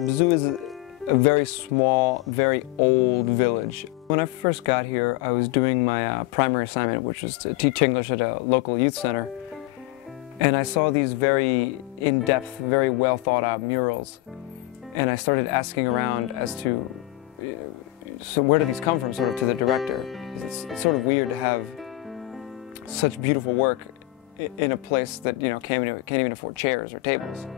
Bzou is a very small, very old village. When I first got here, I was doing my primary assignment, which was to teach English at a local youth center. And I saw these very in-depth, very well thought out murals. And I started asking around as to, so where do these come from, sort of to the director. It's sort of weird to have such beautiful work in a place that, you know, can't even afford chairs or tables.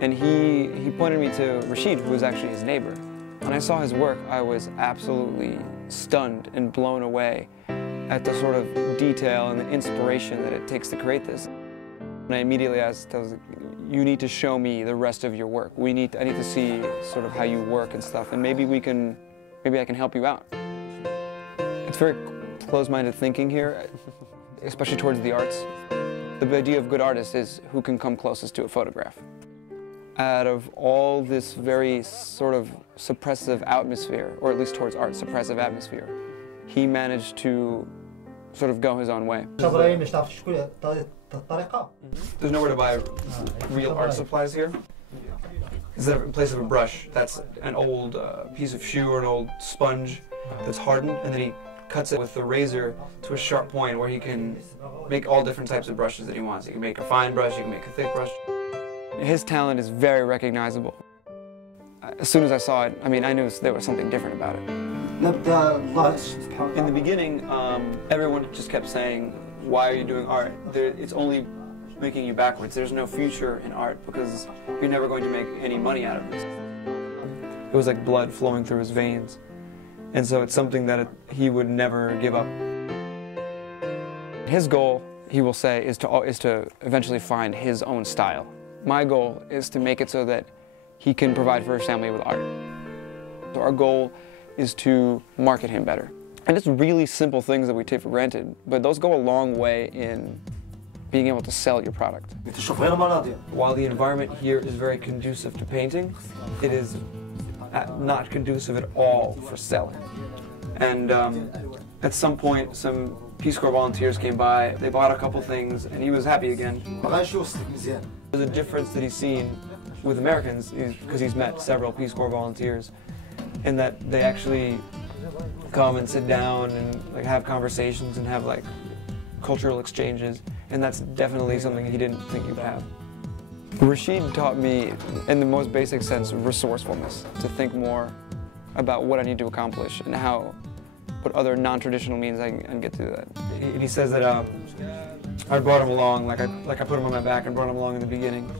And he pointed me to Rashid, who was actually his neighbor. When I saw his work, I was absolutely stunned and blown away at the sort of detail and the inspiration that it takes to create this. And I immediately asked, I was like, you need to show me the rest of your work. I need to see sort of how you work and stuff, and maybe I can help you out. It's very closed-minded thinking here, especially towards the arts. The idea of good artists is who can come closest to a photograph. Out of all this very sort of suppressive atmosphere, or at least towards art, suppressive atmosphere, he managed to sort of go his own way. There's nowhere to buy real art supplies here. Instead of in place of a brush, that's an old piece of shoe or an old sponge that's hardened, and then he cuts it with the razor to a sharp point where he can make all different types of brushes that he wants. He can make a fine brush, he can make a thick brush. His talent is very recognizable. As soon as I saw it, I mean, I knew there was something different about it. In the beginning, everyone just kept saying, why are you doing art? It's only making you backwards. There's no future in art because you're never going to make any money out of this. It was like blood flowing through his veins. And so it's something that he would never give up. His goal, he will say, is to eventually find his own style. My goal is to make it so that he can provide for his family with art. So our goal is to market him better. And it's really simple things that we take for granted, but those go a long way in being able to sell your product. While the environment here is very conducive to painting, it is not conducive at all for selling. And at some point, some Peace Corps volunteers came by, they bought a couple things, and he was happy again. There's a difference that he's seen with Americans, because he's met several Peace Corps volunteers, in that they actually come and sit down and like have conversations and have like cultural exchanges, and that's definitely something he didn't think he would have. Rashid taught me, in the most basic sense, resourcefulness, to think more about what I need to accomplish and what other non-traditional means I can get to that. He says that I brought him along, like I put him on my back and brought him along in the beginning.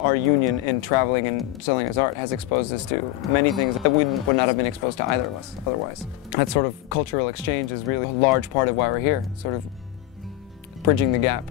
Our union in traveling and selling his art has exposed us to many things that we would not have been exposed to either of us otherwise. That sort of cultural exchange is really a large part of why we're here, sort of bridging the gap.